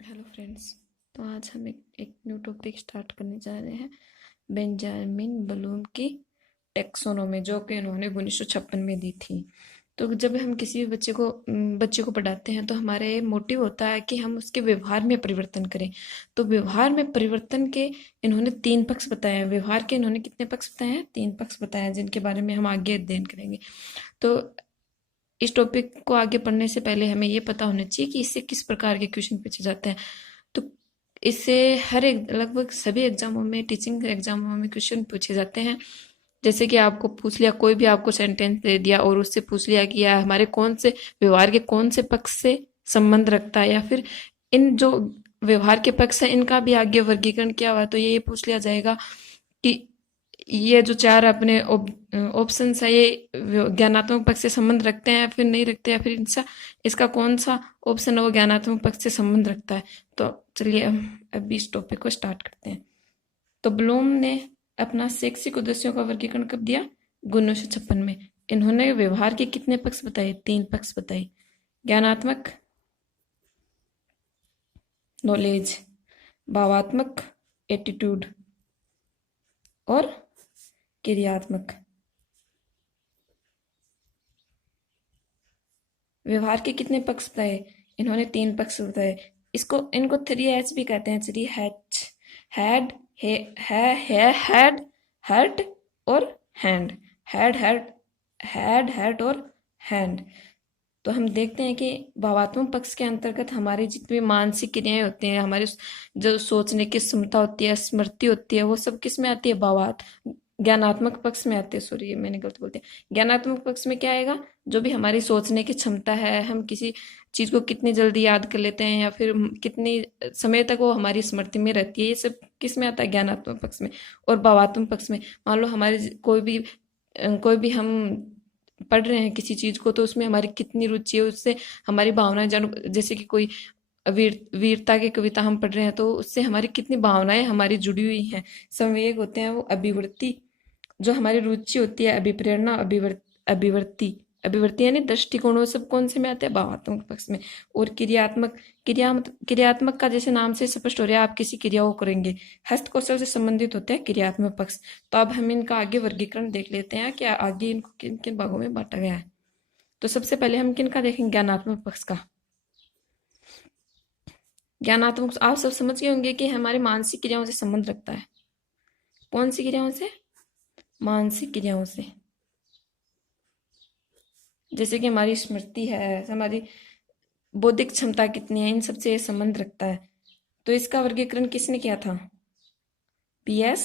Hello friends. तो आज हम एक न्यू टॉपिक स्टार्ट करने जा रहे हैं। बेंजामिन ब्लूम की टेक्सोनोमी, जो कि इन्होंने 1956 में दी थी। तो जब हम किसी भी बच्चे को पढ़ाते हैं तो हमारा ये मोटिव होता है कि हम उसके व्यवहार में परिवर्तन करें। तो व्यवहार में परिवर्तन के इन्होंने 3 पक्ष बताए हैं। व्यवहार के इन्होंने कितने पक्ष बताए हैं? 3 पक्ष बताए हैं, जिनके बारे में हम आगे अध्ययन करेंगे। तो इस टॉपिक को आगे पढ़ने से पहले हमें ये पता होना चाहिए कि इससे किस प्रकार के क्वेश्चन पूछे जाते हैं। तो इससे हर एक लगभग सभी एग्जामों में, टीचिंग एग्जामों में क्वेश्चन पूछे जाते हैं। जैसे कि आपको पूछ लिया, कोई भी आपको सेंटेंस दे दिया और उससे पूछ लिया कि यह हमारे कौन से व्यवहार के कौन से पक्ष से संबंध रखता है, या फिर इन जो व्यवहार के पक्ष है इनका भी आगे वर्गीकरण क्या हुआ। तो ये पूछ लिया जाएगा कि ये जो चार अपने ऑप्शंस है, ये ज्ञानात्मक पक्ष से संबंध रखते हैं या फिर नहीं रखते, या फिर इनसा इसका कौन सा ऑप्शन है वो ज्ञानात्मक पक्ष से संबंध रखता है। तो चलिए हम अभी इस टॉपिक को स्टार्ट करते हैं। तो ब्लूम ने अपना शैक्षिक उद्देश्यों का वर्गीकरण कब दिया? 1956 में। इन्होंने व्यवहार के कितने पक्ष बताए? 3 पक्ष बताए। ज्ञानात्मक, नॉलेज, भावात्मक, एटीट्यूड, और क्रियात्मक। व्यवहार के कितने पक्ष बताए? इन्होंने 3 पक्ष बताए। इनको 3H भी कहते हैं। 3H, हेड, हेड, हर्ट और हैंड। हेड, हेड और हैंड। तो हम देखते हैं कि भावात्मक पक्ष के अंतर्गत हमारी जितनी मानसिक क्रियाएं होती हैं, हमारी जो सोचने की क्षमता होती है, स्मृति होती है, वो सब किस में आती है? ज्ञानात्मक पक्ष में आती है। सॉरी, ये मैंने गलत बोल दिया। ज्ञानात्मक पक्ष में क्या आएगा? जो भी हमारी सोचने की क्षमता है, हम किसी चीज को कितनी जल्दी याद कर लेते हैं, या फिर कितनी समय तक वो हमारी स्मृति में रहती है, ये सब किस में आता है? ज्ञानात्मक पक्ष में। और भावात्मक पक्ष में, मान लो हमारी कोई भी हम पढ़ रहे हैं किसी चीज को, तो उसमें हमारी कितनी रुचि है, उससे हमारी भावनाएं जान। जैसे कि कोई वीरता की कविता हम पढ़ रहे हैं, तो उससे हमारी कितनी भावनाएं हमारी जुड़ी हुई हैं। संवेग होते हैं वो अभिवृत्ति, जो हमारी रुचि होती है, अभिप्रेरणा, अभिवृत्ति। अभिवृत्ति यानी दृष्टिकोण, वो सब कौन से में आते हैं? भावात्मक पक्ष में। और क्रियात्मक का जैसे नाम से स्पष्ट हो रहा है, आप किसी क्रिया को करेंगे, हस्त कौशल से संबंधित होते हैं क्रियात्मक पक्ष। तो अब हम इनका आगे वर्गीकरण देख लेते हैं कि आगे इनको किन किन भागों में बांटा गया है। तो सबसे पहले हम किन का देखेंगे? ज्ञानात्मक पक्ष का। ज्ञानात्मक आप सब समझ गए होंगे कि हमारे मानसिक क्रियाओं से संबंध रखता है। कौन सी क्रियाओं से? मानसिक क्रियाओं से। जैसे कि हमारी स्मृति है, हमारी बौद्धिक क्षमता कितनी है, इन सबसे ये संबंध रखता है। तो इसका वर्गीकरण किसने किया था? PS।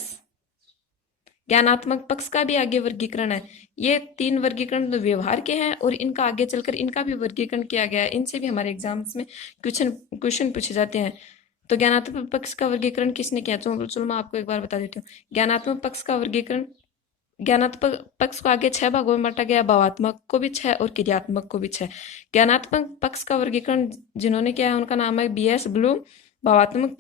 ज्ञानात्मक पक्ष का भी आगे वर्गीकरण है। ये 3 वर्गीकरण तो व्यवहार के हैं, और इनका आगे चलकर इनका भी वर्गीकरण किया गया है। इनसे भी हमारे एग्जाम्स में क्वेश्चन क्वेश्चन पूछे जाते हैं। तो ज्ञानात्मक पक्ष का वर्गीकरण किसने किया? चलो मैं आपको एक बार बता देती हूँ। ज्ञानात्मक पक्ष का वर्गीकरण, ज्ञानात्मक पक्ष को आगे 6 भागों में बांटा गया। भावात्मक को भी 6 और क्रियात्मक को भी 6। ज्ञानात्मक पक्ष का वर्गीकरण जिन्होंने किया है उनका नाम है BS ब्लूम। भावात्मक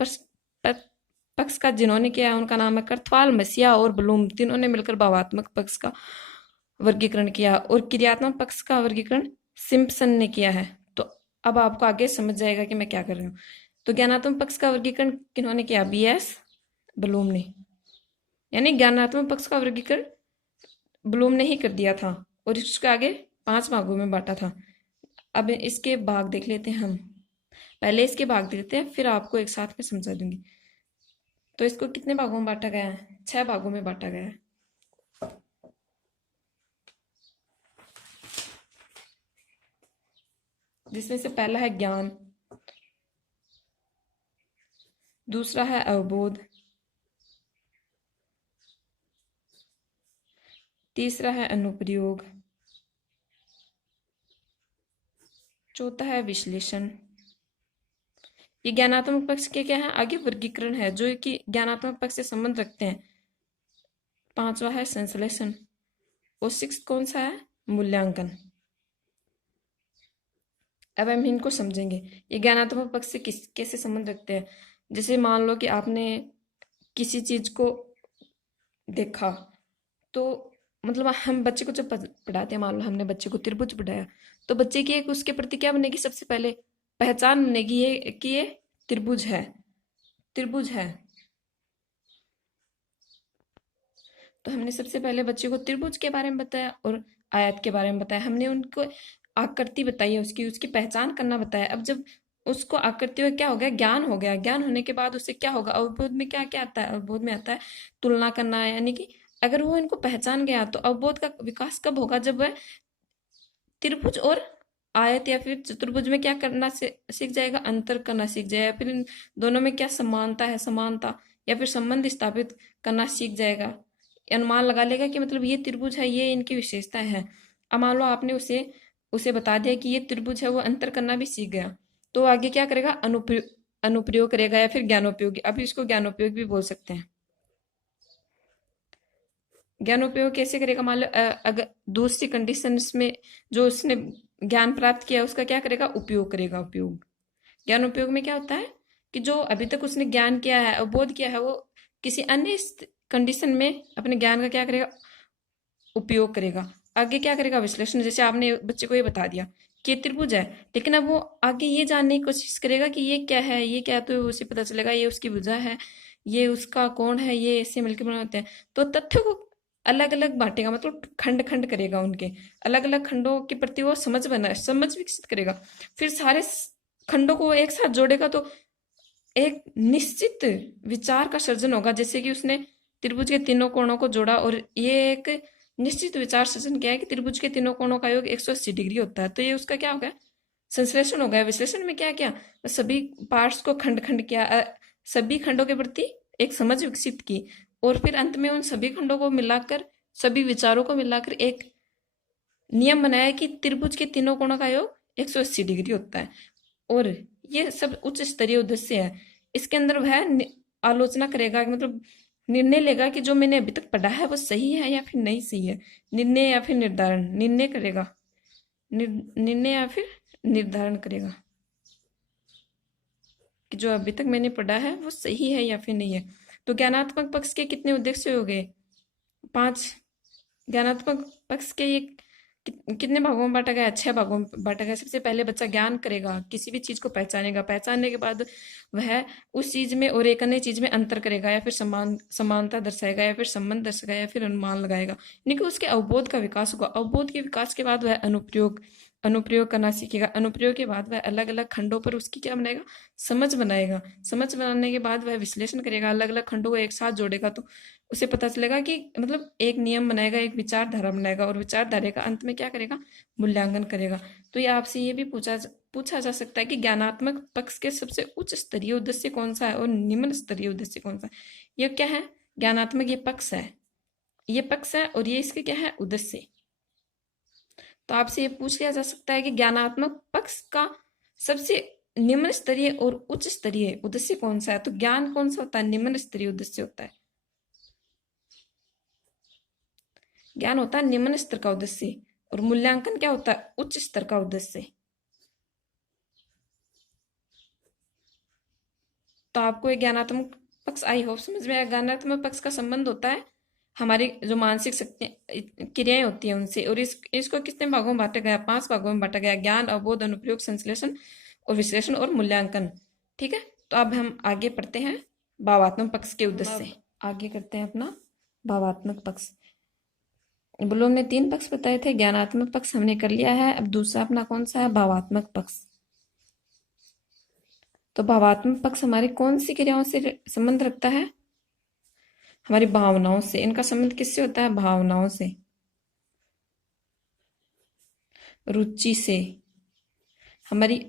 पक्ष का जिन्होंने किया है उनका नाम है कर्थवाल, मसिया और ब्लूम। तीनों ने मिलकर भावात्मक पक्ष का वर्गीकरण किया। और क्रियात्मक पक्ष का वर्गीकरण सिम्पसन ने किया है। तो अब आपको आगे समझ जाएगा कि मैं क्या कर रही हूँ। तो ज्ञानात्मक पक्ष का वर्गीकरण किन्होंने किया? BS ब्लूम ने। यानी ज्ञानात्मक पक्ष का वर्गीकरण ब्लूम ने ही कर दिया था, और इसके आगे 5 भागों में बांटा था। अब इसके भाग देख लेते हैं हम। पहले इसके भाग देते हैं, फिर आपको एक साथ में समझा दूंगी। तो इसको कितने भागों में बांटा गया है? 6 भागों में बांटा गया है। जिसमें से पहला है ज्ञान, दूसरा है अवबोध, तीसरा है अनुप्रयोग, चौथा है विश्लेषण। ये ज्ञानात्मक पक्ष के क्या है? आगे वर्गीकरण है, जो कि ज्ञानात्मक पक्ष से संबंध रखते हैं। पांचवा है संश्लेषण, और 6 कौन सा है? मूल्यांकन। अब हम इनको समझेंगे। ये ज्ञानात्मक पक्ष से कैसे संबंध रखते हैं। जैसे मान लो कि आपने किसी चीज को देखा, तो मतलब हम बच्चे को जब पढ़ाते हैं, मान लो हमने बच्चे को त्रिभुज पढ़ाया, तो बच्चे की एक उसके प्रति क्या बनेगी? सबसे पहले पहचान बनेगी, ये कि ये त्रिभुज है, त्रिभुज है। तो हमने सबसे पहले बच्चे को त्रिभुज के बारे में बताया और आयत के बारे में बताया। हमने उनको आकृति बताई है, उसकी उसकी पहचान करना बताया। अब जब उसको आकृति में क्या हो गया, ज्ञान हो गया, ज्ञान होने के बाद उससे क्या होगा, अवबोध में क्या क्या आता है, अवबोध में आता है तुलना करना, यानी कि अगर वो इनको पहचान गया तो अवबोध का विकास कब होगा, जब वह त्रिभुज और आयत या फिर चतुर्भुज में क्या करना सीख जाएगा, अंतर करना सीख जाएगा, फिर इन दोनों में क्या समानता है, समानता या फिर संबंध स्थापित करना सीख जाएगा, अनुमान लगा लेगा कि मतलब ये त्रिभुज है, ये इनकी विशेषता है। अब मान लो आपने उसे उसे बता दिया कि ये त्रिभुज है, वो अंतर करना भी सीख गया, तो आगे क्या करेगा, अनुप्रयोग करेगा या फिर ज्ञानोपयोगी। अभी इसको ज्ञानोपयोग भी बोल सकते हैं। ज्ञानोपयोग कैसे करेगा, मान लो अगर दूसरी कंडीशंस में जो उसने ज्ञान प्राप्त किया उसका क्या करेगा, उपयोग करेगा। उपयोग, ज्ञान उपयोग में क्या होता है कि जो अभी तक उसने ज्ञान किया है, अवबोध किया है, वो किसी अन्य कंडीशन में अपने ज्ञान का क्या करेगा, उपयोग करेगा। आगे क्या करेगा, विश्लेषण। जैसे आपने बच्चे को ये बता दिया कि ये त्रिभुज है, लेकिन अब वो आगे ये जानने की कोशिश करेगा कि ये क्या है, ये क्या है, तो उसे पता चलेगा ये उसकी भुजा है, ये उसका कोण है, ये ऐसे मिलकर बने होते हैं। तो तथ्यों को अलग अलग बांटेगा, मतलब खंड खंड करेगा, उनके अलग अलग खंडों के प्रति वो समझ विकसित करेगा। फिर सारे खंडों को एक साथ जोड़ेगा तो एक निश्चित विचार का सर्जन होगा। जैसे कि उसने त्रिभुज के तीनों कोणों को जोड़ा और ये एक निश्चित विचार सर्जन किया है कि त्रिभुज के तीनों कोणों का योग 180 डिग्री होता है। तो ये उसका क्या हो गया, संश्लेषण हो गया। विश्लेषण में क्या किया, सभी पार्ट्स को खंड खंड किया, सभी खंडों के प्रति एक समझ विकसित की, और फिर अंत में उन सभी खंडों को मिलाकर, सभी विचारों को मिलाकर एक नियम बनाया कि त्रिभुज के तीनों कोणों का योग 180 डिग्री होता है। और ये सब उच्च स्तरीय उद्देश्य है। इसके अंदर वह आलोचना करेगा, मतलब निर्णय लेगा कि जो मैंने अभी तक पढ़ा है वो सही है या फिर नहीं सही है। निर्णय या फिर निर्धारण, निर्णय करेगा, निर्णय या फिर निर्धारण करेगा कि जो अभी तक मैंने पढ़ा है वो सही है या फिर नहीं है। तो ज्ञानात्मक पक्ष के कितने उद्देश्य हो गए, 5। ज्ञानात्मक पक्ष के ये कितने भागों में बांटा गया है, 6 भागों में बांटा गया। सबसे पहले बच्चा ज्ञान करेगा, किसी भी चीज को पहचानेगा, पहचानने के बाद वह उस चीज में और एक अन्य चीज में अंतर करेगा, या फिर समानता दर्शाएगा, या फिर संबंध दर्शाएगा, या फिर अनुमान लगाएगा, यानी कि उसके अवबोध का विकास होगा। अवबोध के विकास के बाद वह अनुप्रयोग करना सीखेगा। अनुप्रयोग के बाद वह अलग अलग खंडों पर उसकी क्या बनाएगा, समझ बनाएगा। समझ बनाने के बाद वह विश्लेषण करेगा, अलग अलग खंडों को एक साथ जोड़ेगा, तो उसे पता चलेगा कि मतलब एक नियम बनाएगा, एक विचारधारा बनाएगा, और विचारधारा का अंत में क्या करेगा, मूल्यांकन करेगा। तो ये आपसे ये भी पूछा जा सकता है कि ज्ञानात्मक पक्ष के सबसे उच्च स्तरीय उद्देश्य कौन सा है और निम्न स्तरीय उद्देश्य कौन सा है। ये क्या है, ज्ञानात्मक ये पक्ष है, ये पक्ष है, और ये इसके क्या है, उद्देश्य। तो आपसे ये पूछ लिया जा सकता है कि ज्ञानात्मक पक्ष का सबसे निम्न स्तरीय और उच्च स्तरीय उद्देश्य कौन सा है। तो ज्ञान कौन सा होता है, निम्न स्तरीय उद्देश्य होता है। ज्ञान होता है निम्न स्तर का उद्देश्य, और मूल्यांकन क्या होता है, उच्च स्तर का उद्देश्य। तो आपको ये ज्ञानात्मक पक्ष आई होप समझ में आया। ज्ञानात्मक पक्ष का संबंध होता है हमारी जो मानसिक शक्तियां, क्रियाएं होती हैं उनसे। और इसको कितने भागों में बांटा गया, 5 भागों में बांटा गया, ज्ञान, अवबोध, अनुप्रयोग, संश्लेषण और विश्लेषण और मूल्यांकन। ठीक है, तो अब हम आगे पढ़ते हैं भावात्मक पक्ष के उद्देश्य। आगे करते हैं अपना भावात्मक पक्ष। ब्लूम ने 3 पक्ष बताए थे, ज्ञानात्मक पक्ष हमने कर लिया है। अब दूसरा अपना कौन सा है, भावात्मक पक्ष। तो भावात्मक पक्ष हमारी कौन सी क्रियाओं से संबंध रखता है, हमारी भावनाओं से। इनका संबंध किससे होता है, भावनाओं से, रुचि से, हमारी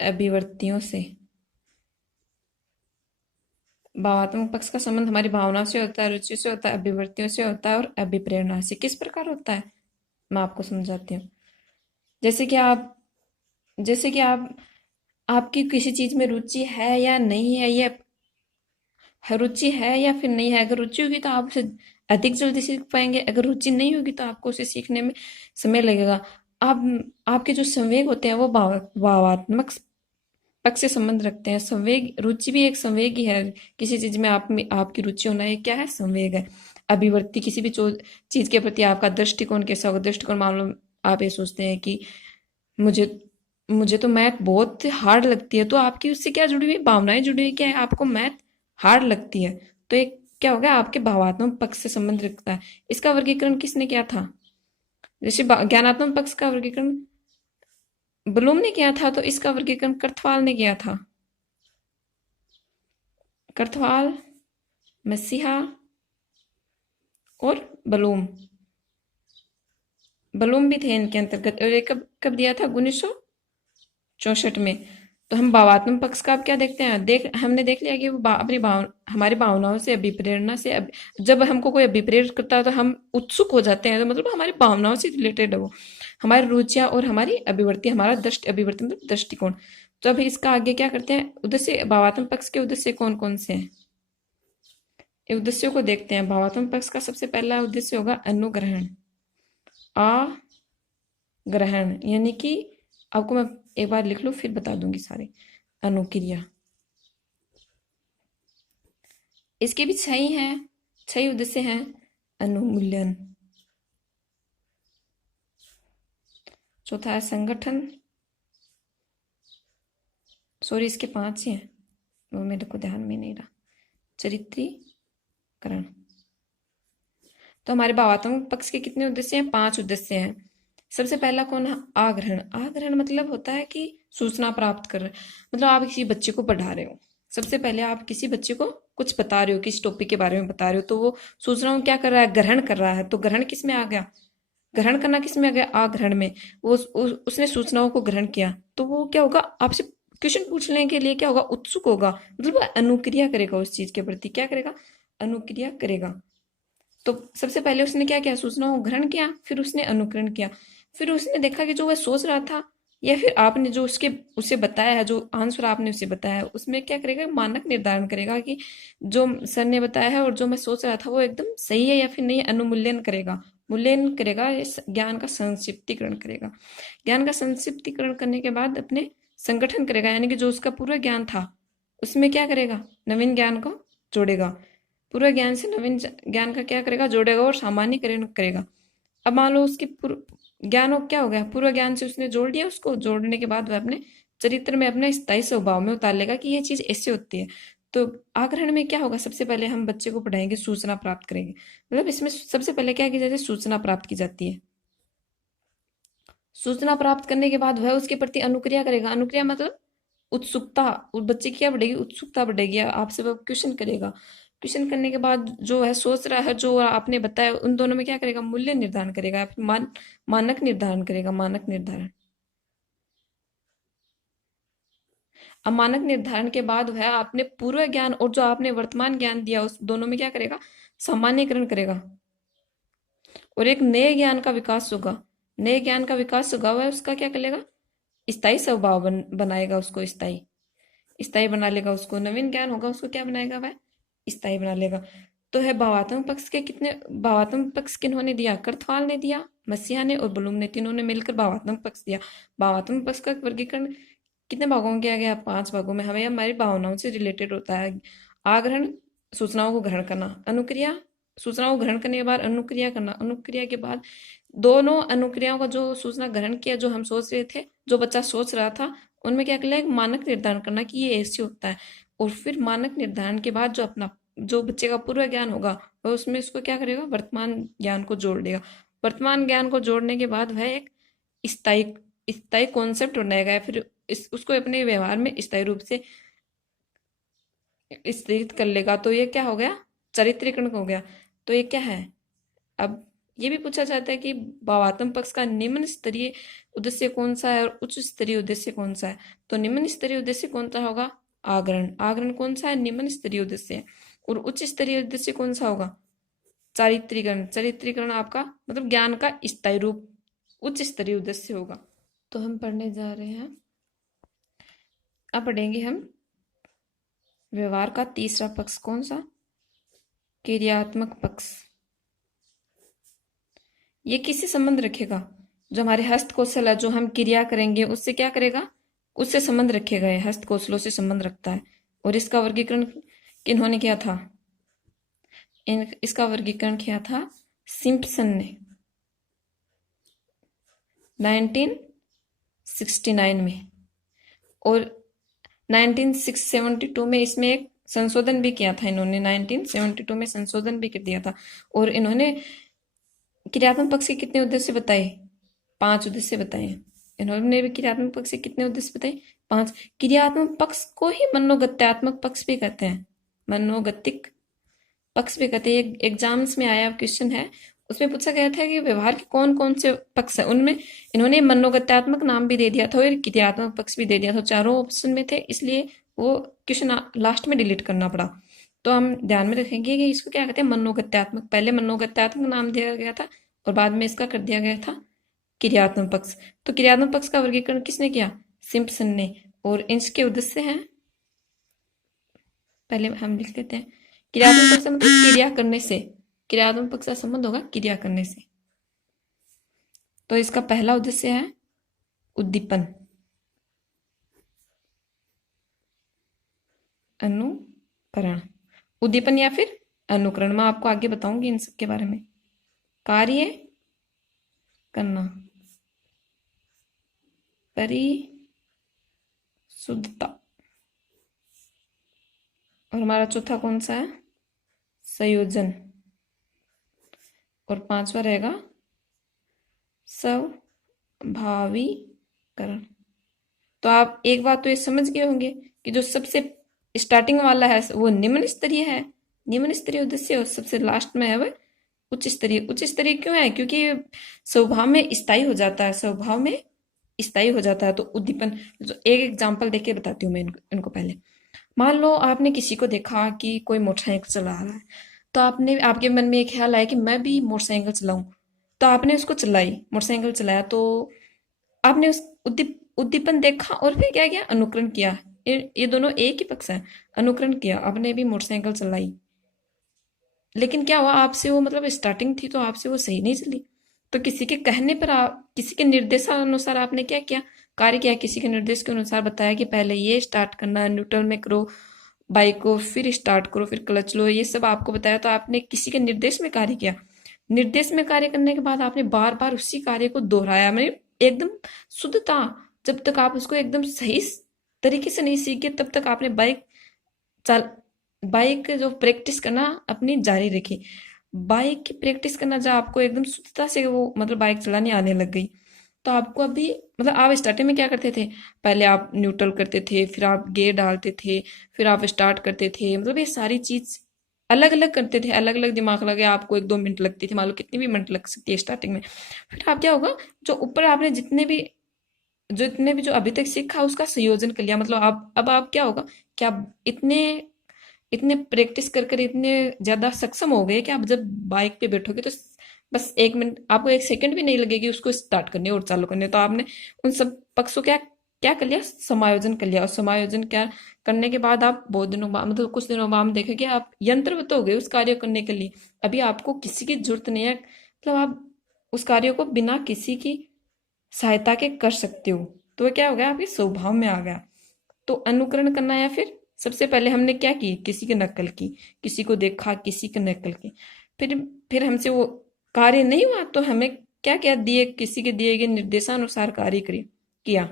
अभिवृत्तियों से। भावात्मक पक्ष का संबंध हमारी भावनाओं से होता है, रुचि से होता है, अभिवृत्तियों से होता है और अभिप्रेरणा से। किस प्रकार होता है, मैं आपको समझाती हूँ। जैसे कि आप आपकी किसी चीज में रुचि है या नहीं है, या रुचि है या फिर नहीं है। अगर रुचि होगी तो आप उसे अधिक जल्दी सीख पाएंगे, अगर रुचि नहीं होगी तो आपको उसे सीखने में समय लगेगा। आप आपके जो संवेग होते हैं वो भावात्मक पक्ष से संबंध रखते हैं। संवेग, रुचि भी एक संवेग ही है। किसी चीज में आपकी रुचि होना, ये क्या है, संवेग है। अभिवृत्ति, किसी भी चीज के प्रति आपका दृष्टिकोण कैसा होगा। दृष्टिकोण, मान लो आप ये सोचते हैं कि मुझे मुझे तो मैथ बहुत हार्ड लगती है। तो आपकी उससे क्या जुड़ी हुई, भावनाएं जुड़ी हुई, क्या है, आपको मैथ हार्ड लगती है। तो एक क्या हो गया, आपके भावात्मक पक्ष से संबंध रखता है। इसका वर्गीकरण किसने किया था? जैसे ज्ञानात्मक पक्ष का वर्गीकरण ब्लूम ने किया था, तो इसका वर्गीकरण कर्थवाल ने किया था। कर्थवाल, मसीहा और ब्लूम। ब्लूम भी थे इनके अंतर्गत। और ये कब कब दिया था? 1964 में। तो हम भावात्मक पक्ष का अब क्या देखते हैं, हमने देख लिया कि वो अपनी हमारी भावनाओं से, अभिप्रेरणा से, जब हमको कोई अभिप्रेरित करता है तो हम उत्सुक हो जाते हैं, तो मतलब हमारी भावनाओं से रिलेटेड है वो, हमारी रुचियां और हमारी अभिवृत्ति, हमारा अभिवृत्ति मतलब दृष्टिकोण। तो अभी इसका आगे क्या करते हैं, उद्देश्य, भावात्मक पक्ष के उद्देश्य कौन कौन से हैं, ये उद्देश्यों को देखते हैं। भावात्मक पक्ष का सबसे पहला उद्देश्य होगा अनुग्रहण। ग्रहण यानी कि, आपको मैं एक बार लिख लूं फिर बता दूंगी सारे। अनुक्रिया, इसके भी 6 हैं, 6 उद्देश्य हैं। अनुमूल्यन, चौथा है संगठन, सॉरी इसके 5 ही हैं, वो मेरे को ध्यान में नहीं रहा। चरित्रीकरण। तो हमारे भावात्मक पक्ष के कितने उद्देश्य हैं? 5 उद्देश्य हैं। सबसे पहला कौन है? आग्रहण। आग्रहण मतलब होता है कि सूचना प्राप्त कर रहे, मतलब आप किसी बच्चे को पढ़ा रहे हो, सबसे पहले आप किसी बच्चे को कुछ बता रहे हो, किस टॉपिक के बारे में बता रहे हो, तो वो सूचनाओं क्या कर रहा है, ग्रहण कर रहा है। तो ग्रहण किस में आ गया? ग्रहण करना किस में आ गया? आग्रहण में। वो उसने सूचनाओं को ग्रहण किया, तो वो क्या होगा, आपसे क्वेश्चन पूछने के लिए क्या होगा, उत्सुक होगा, मतलब वो अनुक्रिया करेगा उस चीज के प्रति। क्या करेगा? अनुक्रिया करेगा। तो सबसे पहले उसने क्या किया, सूचनाओं को ग्रहण किया, फिर उसने अनुकरण किया, फिर उसने देखा कि जो वह सोच रहा था, या फिर आपने जो उसे बताया है, जो आंसर आपने उसे बताया है, उसमें क्या करेगा, मानक निर्धारण करेगा कि जो सर ने बताया है और जो मैं सोच रहा था वो एकदम सही है या फिर नहीं। अनुमूल्यन करेगा, मूल्यांकन करेगा, इस ज्ञान का संक्षिप्तीकरण करेगा। ज्ञान का संक्षिप्तीकरण करने के बाद अपने संगठन करेगा, यानी कि जो उसका पूरा ज्ञान था उसमें क्या करेगा, नवीन ज्ञान को जोड़ेगा। पूर्व ज्ञान से नवीन ज्ञान का क्या करेगा, जोड़ेगा और सामान्यकरण करेगा। अब मान लो उसके ज्ञान हो क्या हो गया, पूर्व ज्ञान से उसने जोड़ दिया, उसको जोड़ने के बाद वह अपने चरित्र में, अपने स्थायी स्वभाव में उतार लेगा कि यह चीज ऐसे होती है। तो आग्रहण में क्या होगा, सबसे पहले हम बच्चे को पढ़ाएंगे, सूचना प्राप्त करेंगे। मतलब इसमें सबसे पहले क्या की जाती है, सूचना प्राप्त की जाती है। सूचना प्राप्त करने के बाद वह उसके प्रति अनुक्रिया करेगा। अनुक्रिया मतलब उत्सुकता, उस बच्चे की क्या बढ़ेगी, उत्सुकता बढ़ेगी, आपसे वो क्वेश्चन करेगा। क्वेश्चन करने के बाद जो है सोच रहा है, जो आपने बताया, उन दोनों में क्या करेगा, मूल्य निर्धारण करेगा, फिर मानक निर्धारण करेगा, मानक निर्धारण। अब मानक निर्धारण के बाद वह आपने पूर्व ज्ञान और जो आपने वर्तमान ज्ञान दिया, उस दोनों में क्या करेगा, सामान्यकरण करेगा, और एक नए ज्ञान का विकास होगा। नए ज्ञान का विकास होगा, वह उसका क्या करेगा, स्थायी स्वभाव बनाएगा, उसको स्थायी स्थायी बना लेगा। उसको नवीन ज्ञान होगा, उसको क्या बनाएगा, वह स्थायी बना लेगा। तो है भावात्मक पक्ष के कितने, भावात्मक पक्ष किन्होंने दिया, कर्थवाल ने दिया, मसीहा ने और ब्लूम ने, तीनों ने मिलकर भावात्मक पक्ष दिया। भावात्मक पक्ष का वर्गीकरण कितने भागों में किया गया, 5 भागों में। हमें हमारी भावनाओं से रिलेटेड होता है। आग्रहण, सूचनाओं को ग्रहण करना। अनुक्रिया, सूचनाओं को ग्रहण करने के बाद अनुक्रिया करना। अनुक्रिया के बाद दोनों अनुक्रियाओं का जो सूचना ग्रहण किया, जो हम सोच रहे थे, जो बच्चा सोच रहा था, उनमें क्या करना, एक मानक निर्धारण करना कि ये ऐसे होता है। और फिर मानक निर्धारण के बाद जो अपना, जो बच्चे का पूर्व ज्ञान होगा, वह उसमें उसको क्या करेगा, वर्तमान ज्ञान को जोड़ देगा। वर्तमान ज्ञान को जोड़ने के बाद वह एक स्थायी स्थायी कॉन्सेप्ट बनाएगा, फिर उसको अपने व्यवहार में स्थायी रूप से स्थित कर लेगा। तो ये क्या हो गया, चरित्रीकरण हो गया। तो ये क्या है, अब ये भी पूछा जाता है कि भावात्मक पक्ष का निम्न स्तरीय उद्देश्य कौन सा है और उच्च स्तरीय उद्देश्य कौन सा है। तो निम्न स्तरीय उद्देश्य कौन सा होगा, आग्रहण। आग्रहण कौन सा है, निम्न स्तरीय उद्देश्य है। और उच्च स्तरीय उद्देश्य कौन सा होगा, चारित्रीकरण। चारित्रीकरण आपका मतलब ज्ञान का स्थायी रूप, उच्च स्तरीय उद्देश्य होगा। तो हम पढ़ने जा रहे हैं, अब पढ़ेंगे हम व्यवहार का तीसरा पक्ष, कौन सा, क्रियात्मक पक्ष। ये किससे संबंध रखेगा, जो हमारे हस्त कौशल है, जो हम क्रिया करेंगे उससे क्या करेगा, उससे संबंध रखेगा। ये हस्त कौशलों से संबंध रखता है। और इसका वर्गीकरण किन्होंने किया था, इसका वर्गीकरण किया था सिम्पसन ने 1969 में, और 1972 में इसमें एक संशोधन भी किया था इन्होंने, 1972 में संशोधन भी कर दिया था। और इन्होंने क्रियात्मक पक्ष के कितने उद्देश्य बताए? 5 उद्देश्य बताए। इन्होंने भी क्रियात्मक पक्ष के कितने उद्देश्य बताए? 5। क्रियात्मक पक्ष को ही मनोगत्यात्मक पक्ष भी कहते हैं, मनोगतिक पक्ष भी कहते हैं। एग्जाम्स में आया क्वेश्चन है, उसमें पूछा गया था कि व्यवहार के कौन कौन से पक्ष है, उनमें इन्होंने मनोगत्यात्मक नाम भी दे दिया था और क्रियात्मक पक्ष भी दे दिया था। चारों ऑप्शन में थे, इसलिए वो क्वेश्चन लास्ट में डिलीट करना पड़ा। तो हम ध्यान में रखेंगे कि इसको क्या कहते हैं, मनोगत्यात्मक। पहले मनोगत्यात्मक नाम दिया गया था और बाद में इसका कर दिया गया था क्रियात्मक पक्ष। तो क्रियात्मक पक्ष का वर्गीकरण किसने किया? सिम्पसन ने। और इसके उद्देश्य हैं, पहले हम लिख लेते हैं। क्रियात्मक पक्ष मतलब क्रिया करने से, क्रियात्मक पक्ष का संबंध होगा क्रिया करने से। तो इसका पहला उद्देश्य है उद्दीपन, अनुकरण। उद्दीपन या फिर अनुकरण, मैं आपको आगे बताऊंगी इन सब के बारे में। कार्य करना, परिशुद्धता, और हमारा चौथा कौन सा है? संयोजन। और 5वां रहेगा स्वाभाविकरण। तो आप एक बात तो ये समझ गए होंगे कि जो सबसे स्टार्टिंग वाला है वो निम्न स्तरीय है, निम्न स्तरीय उद्देश्य, और सबसे लास्ट में है वह उच्च स्तरीय। उच्च स्तरीय क्यों है? क्योंकि स्वभाव में स्थायी हो जाता है, स्वभाव में स्थायी हो जाता है। तो उद्दीपन, जो एक एग्जांपल देके बताती हूँ मैं इनको पहले। मान लो आपने किसी को देखा कि कोई मोटरसाइकिल चला रहा है, तो आपने, आपके मन में एक ख्याल आया कि मैं भी मोटरसाइकिल चलाऊं, तो आपने उसको चलाई, मोटरसाइकिल चलाया। तो आपने उस उद्दीपन देखा और फिर क्या किया? अनुकरण किया। ये दोनों एक ही पक्ष है। अनुकरण किया, आपने भी मोटरसाइकिल चलाई, लेकिन क्या हुआ? आपसे वो, मतलब स्टार्टिंग थी तो आपसे वो सही नहीं चली। तो किसी के कहने पर, आप किसी के निर्देशानुसार आपने क्या किया? कार्य किया। किसी के निर्देश के अनुसार बताया कि पहले ये स्टार्ट करना है, न्यूट्रल में करो बाइक को, फिर स्टार्ट करो, फिर क्लच लो, ये सब आपको बताया। तो आपने किसी के निर्देश में कार्य किया। निर्देश में कार्य करने के बाद आपने बार बार उसी कार्य को दोहराया, मतलब एकदम शुद्धता। जब तक आप उसको एकदम सही तरीके से नहीं सीखे, तब तक आपने बाइक जो प्रैक्टिस करना अपनी जारी रखी। बाइक की प्रैक्टिस करना जब आपको एकदम शुद्धता से वो, मतलब बाइक चलाने आने लग गई, तो आपको अभी, मतलब आप स्टार्टिंग में क्या करते थे? पहले आप न्यूट्रल करते थे, फिर आप गियर डालते थे, फिर आप स्टार्ट करते थे, मतलब ये सारी चीज अलग अलग करते थे, अलग अलग दिमाग लगे। आपको 1-2 मिनट लगती थी, मान लो कितनी भी मिनट लग सकती है स्टार्टिंग में। फिर आप क्या होगा, जो ऊपर आपने जितने भी जो अभी तक सीखा उसका संयोजन कर लिया। मतलब आप, अब आप क्या होगा कि आप इतने इतने प्रैक्टिस कर कर इतने ज्यादा सक्षम हो गए कि आप जब बाइक पे बैठोगे तो बस 1 मिनट, आपको 1 सेकंड भी नहीं लगेगी उसको स्टार्ट करने और चालू करने। तो आपने उन सब पक्षों क्या क्या कर लिया? समायोजन कर लिया। और समायोजन क्या करने के बाद आप बहुत दिनों बाद, मतलब कुछ दिनों बाद देखेंगे आप यंत्रवत हो गए उस कार्य करने के लिए। अभी आपको किसी की जरूरत नहीं है, मतलब आप उस कार्य को बिना किसी की सहायता के कर सकते हो। तो वो क्या हो गया? आपके स्वभाव में आ गया। तो अनुकरण करना, या फिर सबसे पहले हमने क्या की? किसी की नकल की, किसी को देखा, किसी की नकल की। फिर हमसे वो कार्य नहीं हुआ तो हमें क्या क्या दिए, किसी के दिए गए निर्देशानुसार कार्य किया,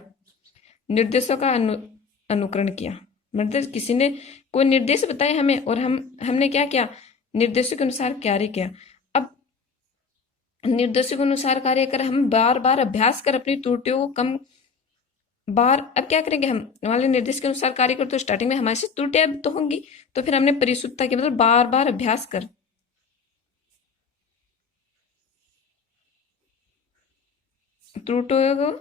निर्देशों का अनुकरण किया। मतलब किसी ने कोई निर्देश बताए हमें और हमने क्या किया? निर्देशों के अनुसार कार्य किया। अब निर्देशों के अनुसार कार्य कर, हम बार बार अभ्यास कर अपनी त्रुटियों को कम बार, अब क्या करेंगे? हम हमारे निर्देश के अनुसार कार्य कर, तो स्टार्टिंग में हमारे से त्रुटियां तो होंगी, तो फिर हमने परिशुद्धता की, मतलब बार बार अभ्यास कर त्रुटियों को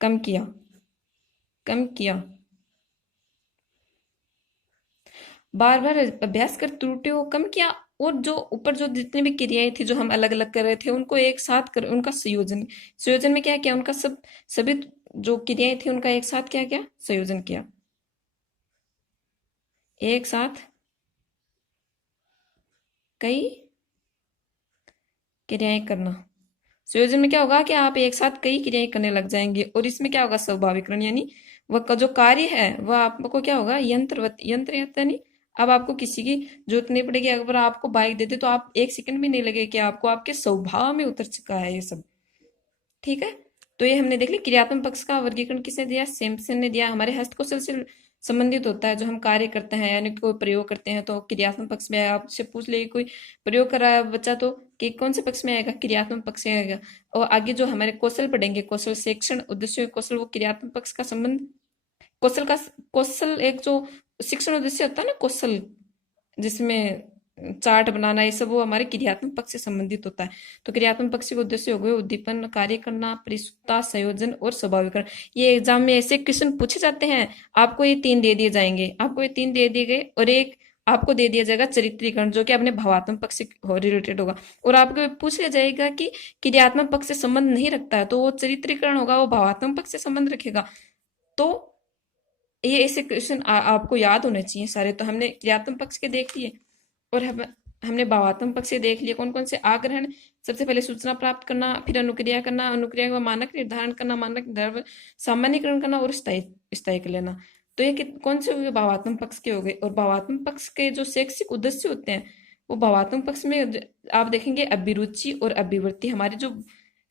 कम किया, कम किया। बार बार अभ्यास कर त्रुटियों को कम किया। और जो ऊपर जो जितनी भी क्रियाएं थी जो हम अलग अलग कर रहे थे, उनको एक साथ कर, उनका संयोजन, संयोजन में क्या किया? उनका सभी जो क्रियाएं थी उनका एक साथ क्या किया? संयोजन किया। एक साथ कई क्रियाएं करना। संयोजन में क्या होगा कि आप एक साथ कई क्रियाएं करने लग जाएंगे। और इसमें क्या होगा? स्वाभाविकरण, यानी वह जो कार्य है वह आपको क्या होगा? यंत्रवत, यंत्र यानी अब आपको किसी की जरूरत नहीं पड़ेगी। अगर आपको बाइक देते तो आप 1 सेकंड भी नहीं लगेगा कि आपको आपके स्वभाव में उतर चुका है ये सब। ठीक है, तो ये हमने देख लिया क्रियात्मक पक्ष का वर्गीकरण किसने दिया, सैमसन ने दिया। हमारे हस्तकौशल से संबंधित होता है, जो हम कार्य करते हैं यानी कोई प्रयोग करते हैं तो क्रियात्मक पक्ष में आएगा। आपसे पूछ ले कोई प्रयोग कर रहा है बच्चा तो कि कौन से पक्ष में आएगा, क्रियात्मक पक्ष में आएगा। और आगे जो हमारे कौशल पढ़ेंगे, कौशल शिक्षण उद्देश्य कौशल, वो क्रियात्मक पक्ष का संबंध कौशल एक जो शिक्षण उद्देश्य होता है ना कौशल, जिसमें चार्ट बनाना, ये सब वो हमारे क्रियात्मक पक्ष से संबंधित होता है। तो क्रियात्मक पक्ष के उद्देश्य हो गए उद्दीपन, कार्य करना, परिशुद्धता, संयोजन और स्वाभाविकरण। ये एग्जाम में ऐसे क्वेश्चन पूछे जाते हैं, आपको ये 3 दे दिए जाएंगे, आपको ये 3 दे दिए गए और एक आपको दे दिया जाएगा चरित्रीकरण, जो कि अपने भावात्मक पक्ष से रिलेटेड होगा। और आपको पूछ लिया जाएगा कि क्रियात्मक पक्ष से संबंध नहीं रखता है, तो वो चरित्रीकरण होगा, वो भावात्मक पक्ष से संबंध रखेगा। तो ये ऐसे क्वेश्चन आपको याद होने चाहिए सारे। तो हमने क्रियात्मक पक्ष के देख लिए और हमने भावात्मक पक्ष से देख लिए कौन कौन से, आग्रहण, सबसे पहले सूचना प्राप्त करना, फिर अनुक्रिया करना, अनुक्रिया का मानक निर्धारण करना, मानक निर्धारण सामान्यकरण करना और स्थायी कर लेना। तो ये कौन से हो गए, भावात्मक पक्ष के हो गए। और भावात्मक पक्ष के जो शैक्षिक उद्देश्य होते हैं, वो भावात्मक पक्ष में आप देखेंगे अभिरुचि और अभिवृत्ति हमारे जो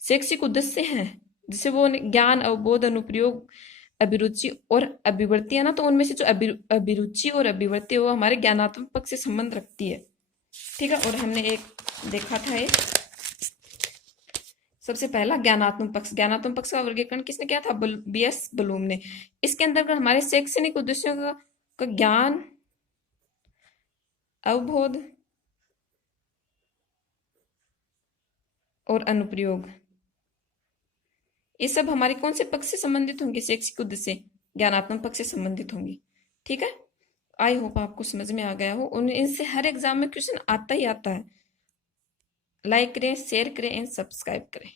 शैक्षिक उद्देश्य हैं, जैसे वो ज्ञान, अवबोध, अनुप्रयोग, अभिरुचि और अभिवृत्ति है ना, तो उनमें से जो अभिरुचि और अभिवृत्ति वो हमारे ज्ञानात्मक पक्ष से संबंध रखती है। ठीक है। और हमने एक देखा था ये सबसे पहला ज्ञानात्मक पक्ष। ज्ञानात्मक पक्ष का वर्गीकरण किसने किया था, बीएस बलूम ने। इसके अंतर्गत हमारे शैक्षणिक उद्देश्यों का ज्ञान, अवबोध और अनुप्रयोग, ये सब हमारे कौन से पक्ष से संबंधित होंगे, शैक्षिक उद्देश्य ज्ञानात्मक पक्ष से संबंधित होंगी। ठीक है। आई होप आपको समझ में आ गया हो। और इनसे हर एग्जाम में क्वेश्चन आता ही आता है। लाइक करें, शेयर करें एंड सब्सक्राइब करें।